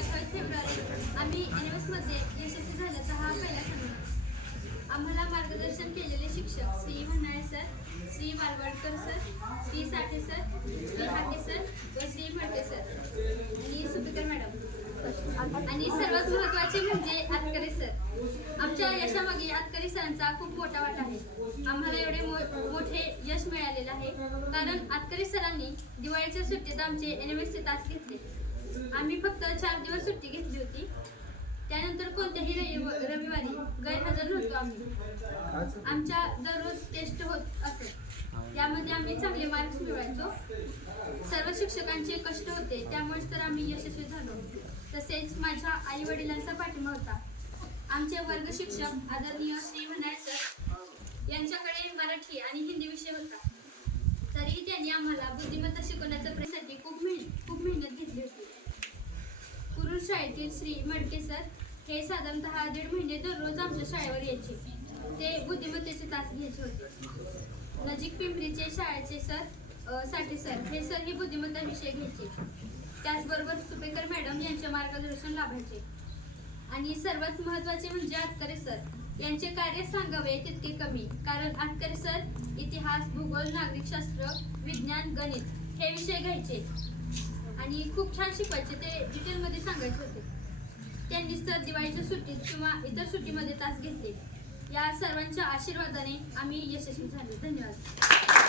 28 February आम्ही NMS मध्ये यशस्वी झाल्याचा हा पहिला सण होता. आम्हाला मार्गदर्शन केलेले शिक्षक श्री म्हणाळे सर, श्री मारवाडकर सर, श्री साठे सर, श्री हाके सर व श्री फडके सर आणि सुपेकर मॅडम आणि सर्वात महत्त्वाचे म्हणजे आतकरे सर. आमच्या यशामागे आतकरे सरांचा खूप मोठा वाटा आहे. आम्हाला एवढे मोठे यश मिळालेले आहे कारण आतकरे सरांनी दिवाळीच्या सुट्टीत आमचे NMS चे तास घेतले. आम्ही फक्त 4 दिवस सुट्टी घेतली होती. त्यानंतर कोणत्याही रविवारी गैरहजर नव्हतो आम्ही. आमच्या दररोज टेस्ट होत असत. त्यामध्ये आम्ही चांगले मार्क्स मिळवायचो. सर्व शिक्षकांचे कष्ट होते त्यामुळेच तर आम्ही यशस्वी झालो. तसेच माझ्या आई वडिलांचा पाठिंबा होता. आमचे वर्ग शिक्षक आदरणीय श्री म्हणाळे सर यांच्याकडे मराठी आणि हिंदी विषय होता. तरीही त्यांनी आम्हाला बुद्धिमत्ता शिकवण्याच्या प्रयत्नासाठी खूप मेहनत घेतली होती. कुरुल शाळेतील श्री मडके सर हे साधारणतः 1.5 महिने दररोज आमच्या शाळेवर यायचे. ते बुद्धिमत्तेचे तास घ्यायचे होते. नजीक पिंपरीचे शाळेचे सर साठे सर हे सर ही बुद्धिमत्ता विषय घ्यायचे. त्याचबरोबर सुपेकर मॅडम यांचे मार्गदर्शन लाभायचे. आणि सर्वात महत्त्वाचे म्हणजे आतकरे सर यांचे कार्य सांगावे तितके कमी, कारण आतकरे सर इतिहास, भूगोल, नागरिकशास्त्र, विज्ञान, गणित हे विषय घ्यायचे आणि खूप छान शिकवायचे. ते डिटेलमध्ये सांगायचे होते. त्यांनीच तर दिवाळीच्या सुट्टीत किंवा इतर सुट्टीमध्ये तास घेतले. या सर्वांच्या आशीर्वादाने आम्ही यशस्वी झालो. धन्यवाद.